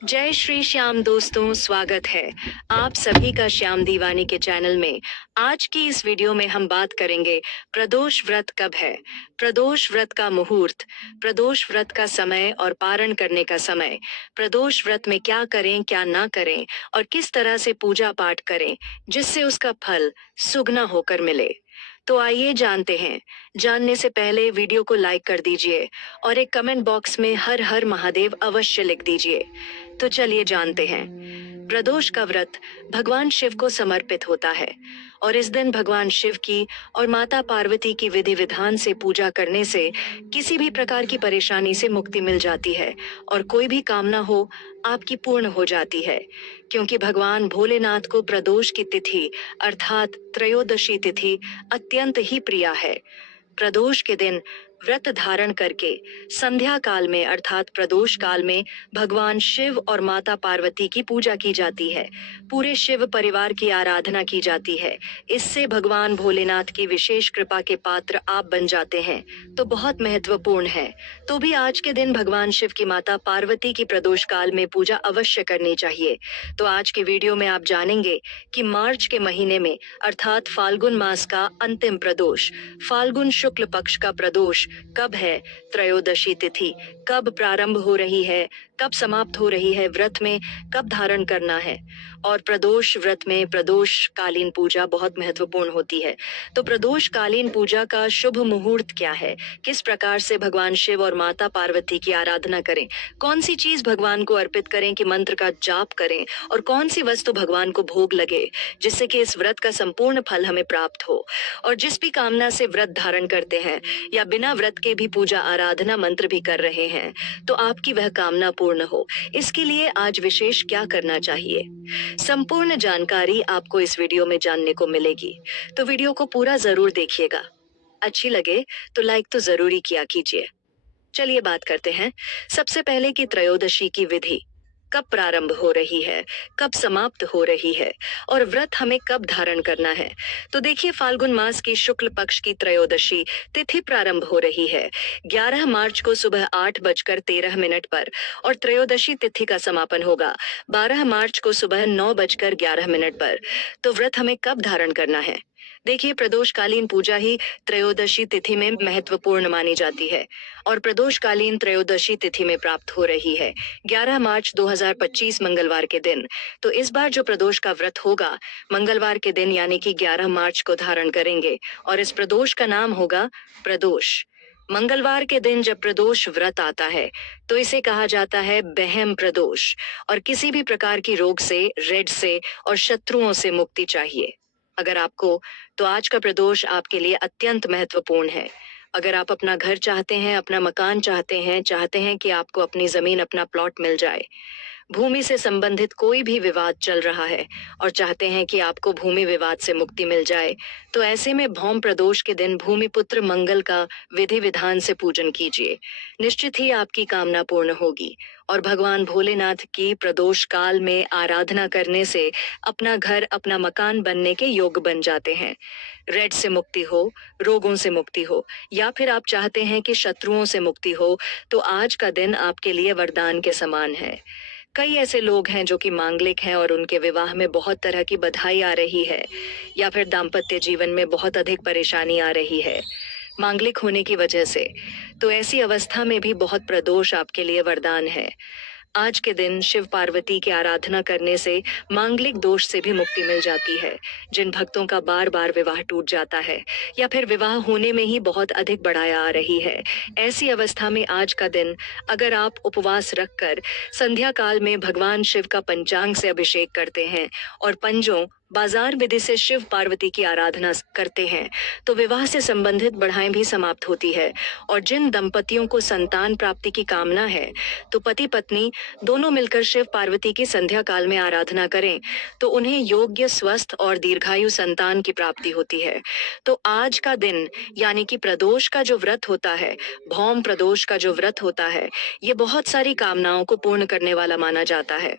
जय श्री श्याम दोस्तों, स्वागत है आप सभी का श्याम दीवानी के चैनल में। आज की इस वीडियो में हम बात करेंगे प्रदोष व्रत कब है, प्रदोष व्रत का मुहूर्त, प्रदोष व्रत का समय और पारण करने का समय, प्रदोष व्रत में क्या करें क्या ना करें और किस तरह से पूजा पाठ करें जिससे उसका फल सुगना होकर मिले। तो आइए जानते हैं। जानने से पहले वीडियो को लाइक कर दीजिए और एक कमेंट बॉक्स में हर हर महादेव अवश्य लिख दीजिए। तो चलिए जानते हैं। प्रदोष का व्रत भगवान शिव को समर्पित होता है और इस दिन भगवान शिव की और माता पार्वती की विधि विधान से पूजा करने से किसी भी प्रकार की परेशानी से मुक्ति मिल जाती है और कोई भी कामना हो आपकी पूर्ण हो जाती है, क्योंकि भगवान भोलेनाथ को प्रदोष की तिथि अर्थात त्रयोदशी तिथि अत्यंत ही प्रिय है। प्रदोष के दिन व्रत धारण करके संध्या काल में अर्थात प्रदोष काल में भगवान शिव और माता पार्वती की पूजा की जाती है। पूरे शिव परिवार की आराधना की जाती है। इससे भगवान भोलेनाथ की विशेष कृपा के पात्र आप बन जाते हैं, तो बहुत महत्वपूर्ण है। तो भी आज के दिन भगवान शिव की माता पार्वती की प्रदोष काल में पूजा अवश्य करनी चाहिए। तो आज के वीडियो में आप जानेंगे कि मार्च के महीने में अर्थात फाल्गुन मास का अंतिम प्रदोष, फाल्गुन शुक्ल पक्ष का प्रदोष कब है, त्रयोदशी तिथि कब प्रारंभ हो रही है, कब समाप्त हो रही है, व्रत में कब धारण करना है और प्रदोष व्रत में प्रदोष कालीन पूजा बहुत महत्वपूर्ण होती है। तो प्रदोष कालीन पूजा का शुभ मुहूर्त क्या है, किस प्रकार से भगवान शिव और माता पार्वती की आराधना करें, कौन सी चीज भगवान को अर्पित करें कि मंत्र का जाप करें और कौन सी वस्तु भगवान को भोग लगे जिससे कि इस व्रत का संपूर्ण फल हमें प्राप्त हो। और जिस भी कामना से व्रत धारण करते हैं या बिना व्रत के भी पूजा आराधना मंत्र भी कर रहे हैं तो आपकी वह कामना पूर्ण हो, इसके लिए आज विशेष क्या करना चाहिए, संपूर्ण जानकारी आपको इस वीडियो में जानने को मिलेगी। तो वीडियो को पूरा जरूर देखिएगा। अच्छी लगे तो लाइक तो जरूरी किया कीजिए। चलिए बात करते हैं सबसे पहले कि त्रयोदशी की विधि कब प्रारंभ हो रही है, कब समाप्त हो रही है और व्रत हमें कब धारण करना है। तो देखिए, फाल्गुन मास की शुक्ल पक्ष की त्रयोदशी तिथि प्रारंभ हो रही है 11 मार्च को सुबह 8:13 पर और त्रयोदशी तिथि का समापन होगा 12 मार्च को सुबह 9:11 पर। तो व्रत हमें कब धारण करना है। देखिए, प्रदोषकालीन पूजा ही त्रयोदशी तिथि में महत्वपूर्ण मानी जाती है और प्रदोषकालीन त्रयोदशी तिथि में प्राप्त हो रही है 11 मार्च 2025 मंगलवार के दिन। तो इस बार जो प्रदोष का व्रत होगा मंगलवार के दिन यानी कि 11 मार्च को धारण करेंगे और इस प्रदोष का नाम होगा प्रदोष। मंगलवार के दिन जब प्रदोष व्रत आता है तो इसे कहा जाता है बहम प्रदोष और किसी भी प्रकार की रोग से, रेड से और शत्रुओं से मुक्ति चाहिए अगर आपको, तो आज का प्रदोष आपके लिए अत्यंत महत्वपूर्ण है। अगर आप अपना घर चाहते हैं, अपना मकान चाहते हैं कि आपको अपनी जमीन, अपना प्लॉट मिल जाए, भूमि से संबंधित कोई भी विवाद चल रहा है और चाहते हैं कि आपको भूमि विवाद से मुक्ति मिल जाए, तो ऐसे में भौम प्रदोष के दिन भूमिपुत्र मंगल का विधि विधान से पूजन कीजिए। निश्चित ही आपकी कामना पूर्ण होगी और भगवान भोलेनाथ की प्रदोष काल में आराधना करने से अपना घर, अपना मकान बनने के योग बन जाते हैं। रेड से मुक्ति हो, रोगों से मुक्ति हो या फिर आप चाहते हैं कि शत्रुओं से मुक्ति हो, तो आज का दिन आपके लिए वरदान के समान है। कई ऐसे लोग हैं जो कि मांगलिक हैं और उनके विवाह में बहुत तरह की बधाई आ रही है या फिर दाम्पत्य जीवन में बहुत अधिक परेशानी आ रही है मांगलिक होने की वजह से। तो ऐसी अवस्था में भी बहुत प्रदोष आपके लिए वरदान है। आज के दिन शिव पार्वती की आराधना करने से मांगलिक दोष से भी मुक्ति मिल जाती है। जिन भक्तों का बार बार विवाह टूट जाता है या फिर विवाह होने में ही बहुत अधिक बढ़ाया आ रही है, ऐसी अवस्था में आज का दिन अगर आप उपवास रखकर संध्या काल में भगवान शिव का पंचांग से अभिषेक करते हैं और पंजों बाजार विधि से शिव पार्वती की आराधना करते हैं, तो विवाह से संबंधित बढ़ाएं भी समाप्त होती है। और जिन दंपतियों को संतान प्राप्ति की कामना है, तो पति पत्नी दोनों मिलकर शिव पार्वती की संध्या काल में आराधना करें तो उन्हें योग्य, स्वस्थ और दीर्घायु संतान की प्राप्ति होती है। तो आज का दिन यानी कि प्रदोष का जो व्रत होता है, भौम प्रदोष का जो व्रत होता है, ये बहुत सारी कामनाओं को पूर्ण करने वाला माना जाता है।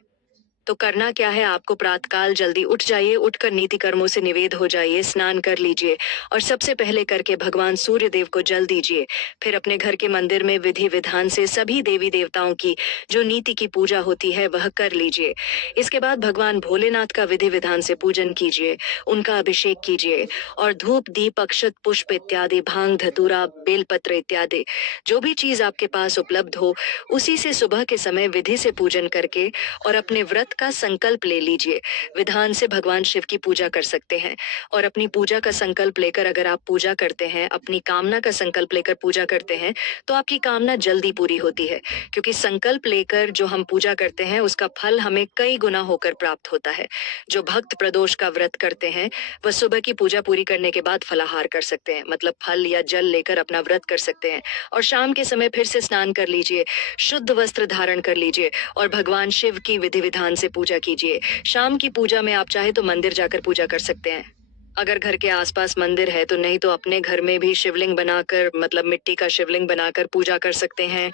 तो करना क्या है, आपको प्रातःकाल जल्दी उठ जाइए, उठकर नीति कर्मों से निवेद हो जाइए, स्नान कर लीजिए और सबसे पहले करके भगवान सूर्य देव को जल दीजिए। फिर अपने घर के मंदिर में विधि विधान से सभी देवी देवताओं की जो नीति की पूजा होती है वह कर लीजिए। इसके बाद भगवान भोलेनाथ का विधि विधान से पूजन कीजिए, उनका अभिषेक कीजिए और धूप दीप अक्षत पुष्प इत्यादि भांग धतूरा बेलपत्र इत्यादि जो भी चीज आपके पास उपलब्ध हो उसी से सुबह के समय विधि से पूजन करके और अपने व्रत का संकल्प ले लीजिए। विधान से भगवान शिव की पूजा कर सकते हैं और अपनी पूजा का संकल्प लेकर अगर आप पूजा करते हैं, अपनी कामना का संकल्प लेकर पूजा करते हैं, तो आपकी कामना जल्दी पूरी होती है, क्योंकि संकल्प लेकर जो हम पूजा करते हैं उसका फल हमें कई गुना होकर प्राप्त होता है। जो भक्त प्रदोष का व्रत करते हैं वह सुबह की पूजा पूरी करने के बाद फलाहार कर सकते हैं, मतलब फल या जल लेकर अपना व्रत कर सकते हैं और शाम के समय फिर से स्नान कर लीजिए, शुद्ध वस्त्र धारण कर लीजिए और भगवान शिव की विधि विधान से पूजा कीजिए। शाम की पूजा में आप चाहे तो मंदिर जाकर पूजा कर सकते हैं। अगर घर के आसपास मंदिर है तो नहीं तो अपने घर में भी शिवलिंग बनाकर, मतलब मिट्टी का शिवलिंग बनाकर पूजा कर सकते हैं,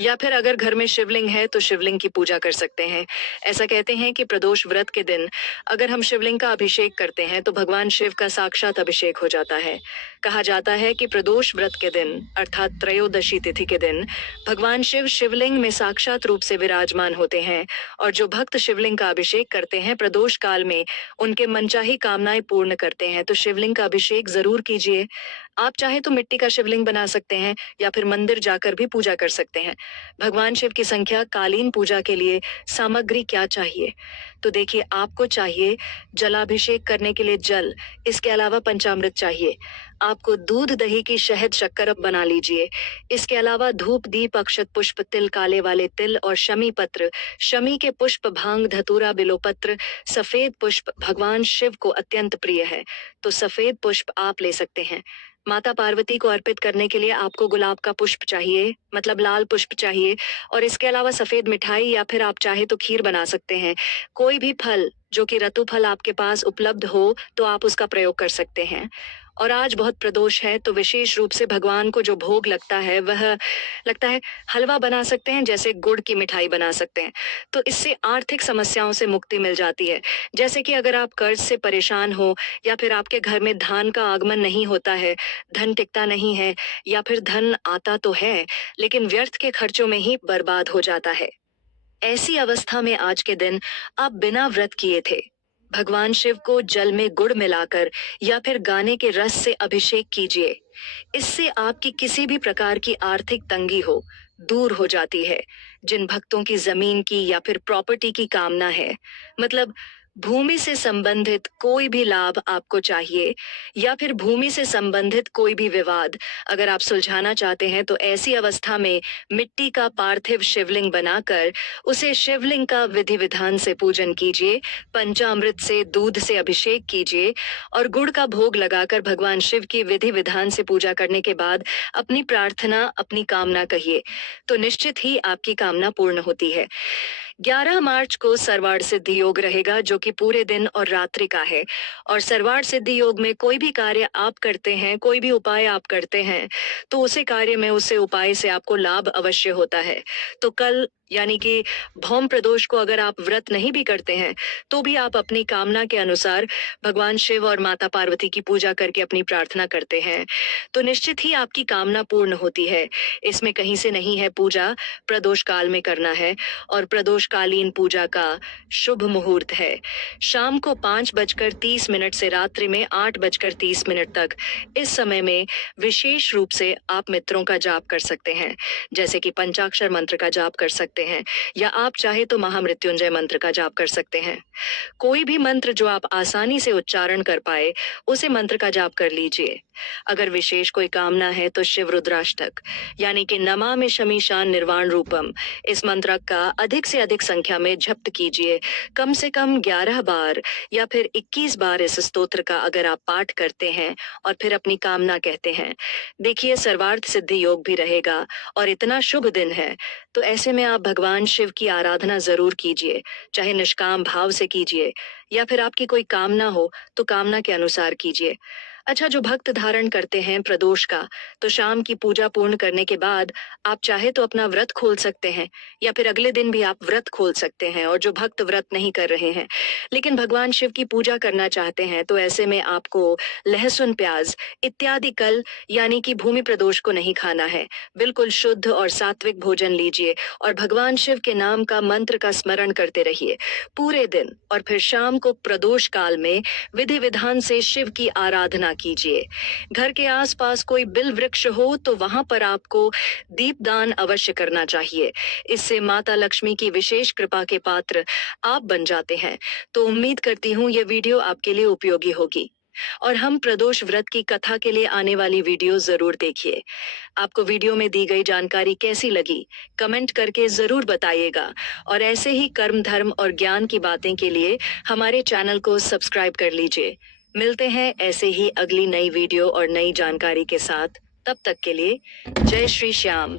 या फिर अगर घर में शिवलिंग है तो शिवलिंग की पूजा कर सकते हैं। ऐसा कहते हैं कि प्रदोष व्रत के दिन अगर हम शिवलिंग का अभिषेक करते हैं तो भगवान शिव का साक्षात अभिषेक हो जाता है। कहा जाता है कि प्रदोष व्रत के दिन अर्थात त्रयोदशी तिथि के दिन भगवान शिव शिवलिंग में साक्षात रूप से विराजमान होते हैं और जो भक्त शिवलिंग का अभिषेक करते हैं प्रदोष काल में उनके मनचाही कामनाएं पूर्ण करते हैं। तो शिवलिंग का अभिषेक जरूर कीजिए। आप चाहे तो मिट्टी का शिवलिंग बना सकते हैं या फिर मंदिर जाकर भी पूजा कर सकते हैं। भगवान शिव की संख्या कालीन पूजा के लिए सामग्री क्या चाहिए, तो देखिए आपको चाहिए जलाभिषेक करने के लिए जल, इसके अलावा पंचामृत चाहिए। आपको दूध दही की शहद शक्कर अब बना लीजिए। इसके अलावा धूप दीप अक्षत पुष्प तिल काले वाले तिल और शमी पत्र, शमी के पुष्प भांग धतूरा बिलोपत्र, सफेद पुष्प भगवान शिव को अत्यंत प्रिय है तो सफेद पुष्प आप ले सकते हैं। माता पार्वती को अर्पित करने के लिए आपको गुलाब का पुष्प चाहिए, मतलब लाल पुष्प चाहिए और इसके अलावा सफेद मिठाई या फिर आप चाहे तो खीर बना सकते हैं। कोई भी फल जो कि ऋतु फल आपके पास उपलब्ध हो तो आप उसका प्रयोग कर सकते हैं। और आज बहुत प्रदोष है तो विशेष रूप से भगवान को जो भोग लगता है वह लगता है हलवा बना सकते हैं, जैसे गुड़ की मिठाई बना सकते हैं। तो इससे आर्थिक समस्याओं से मुक्ति मिल जाती है। जैसे कि अगर आप कर्ज से परेशान हो या फिर आपके घर में धन का आगमन नहीं होता है, धन टिकता नहीं है या फिर धन आता तो है लेकिन व्यर्थ के खर्चों में ही बर्बाद हो जाता है। ऐसी अवस्था में आज के दिन आप बिना व्रत किए थे भगवान शिव को जल में गुड़ मिलाकर या फिर गाने के रस से अभिषेक कीजिए। इससे आपकी किसी भी प्रकार की आर्थिक तंगी हो दूर हो जाती है। जिन भक्तों की जमीन की या फिर प्रॉपर्टी की कामना है, मतलब भूमि से संबंधित कोई भी लाभ आपको चाहिए या फिर भूमि से संबंधित कोई भी विवाद अगर आप सुलझाना चाहते हैं, तो ऐसी अवस्था में मिट्टी का पार्थिव शिवलिंग बनाकर उसे शिवलिंग का विधि विधान से पूजन कीजिए, पंचामृत से दूध से अभिषेक कीजिए और गुड़ का भोग लगाकर भगवान शिव की विधि विधान से पूजा करने के बाद अपनी प्रार्थना, अपनी कामना कहिए, तो निश्चित ही आपकी कामना पूर्ण होती है। 11 मार्च को सर्वार्थ सिद्धि योग रहेगा जो कि पूरे दिन और रात्रि का है और सर्वार्थ सिद्धि योग में कोई भी कार्य आप करते हैं, कोई भी उपाय आप करते हैं, तो उसे कार्य में, उसे उपाय से आपको लाभ अवश्य होता है। तो कल यानी कि भौम प्रदोष को अगर आप व्रत नहीं भी करते हैं तो भी आप अपनी कामना के अनुसार भगवान शिव और माता पार्वती की पूजा करके अपनी प्रार्थना करते हैं तो निश्चित ही आपकी कामना पूर्ण होती है। इसमें कहीं से नहीं है, पूजा प्रदोष काल में करना है और प्रदोषकालीन पूजा का शुभ मुहूर्त है शाम को 5:30 से रात्रि में 8:30 तक। इस समय में विशेष रूप से आप मित्रों का जाप कर सकते हैं, जैसे कि पंचाक्षर मंत्र का जाप कर सकते हैं या आप चाहे तो महामृत्युंजय मंत्र का जाप कर सकते हैं। कोई भी मंत्र जो आप आसानी से उच्चारण कर पाए उसे मंत्र का जाप कर लीजिए। अगर विशेष कोई कामना है तो शिव रुद्राष्टक यानी कि नमामि शमीशान निर्वाण रूपम, इस मंत्र का अधिक से अधिक संख्या में जप कीजिए। कम से कम 11 बार या फिर 21 बार इस स्तोत्र का अगर आप पाठ करते हैं और फिर अपनी कामना कहते हैं, देखिए सर्वार्थ सिद्धि योग भी रहेगा और इतना शुभ दिन है तो ऐसे में आप भगवान शिव की आराधना जरूर कीजिए, चाहे निष्काम भाव से कीजिए या फिर आपकी कोई कामना हो तो कामना के अनुसार कीजिए। अच्छा, जो भक्त धारण करते हैं प्रदोष का, तो शाम की पूजा पूर्ण करने के बाद आप चाहे तो अपना व्रत खोल सकते हैं या फिर अगले दिन भी आप व्रत खोल सकते हैं। और जो भक्त व्रत नहीं कर रहे हैं, लेकिन भगवान शिव की पूजा करना चाहते हैं, तो ऐसे में आपको लहसुन, प्याज इत्यादि कल यानी कि भूमि प्रदोष को नहीं खाना है। बिल्कुल शुद्ध और सात्विक भोजन लीजिए और भगवान शिव के नाम का मंत्र का स्मरण करते रहिए पूरे दिन। और फिर शाम को प्रदोष काल में विधि विधान से शिव की आराधना कीजिए। घर के आसपास कोई बिल वृक्ष हो तो वहां पर आपको दीपदान अवश्य करना चाहिए। इससे माता लक्ष्मी की विशेष कृपा के पात्र आप बन जाते हैं। तो उम्मीद करती हूँ ये वीडियो आपके लिए उपयोगी होगी। और हम प्रदोष व्रत की कथा के लिए आने वाली वीडियो जरूर देखिए। आपको वीडियो में दी गई जानकारी कैसी लगी, कमेंट करके जरूर बताइएगा। और ऐसे ही कर्म, धर्म और ज्ञान की बातें के लिए हमारे चैनल को सब्सक्राइब कर लीजिए। मिलते हैं ऐसे ही अगली नई वीडियो और नई जानकारी के साथ। तब तक के लिए जय श्री श्याम।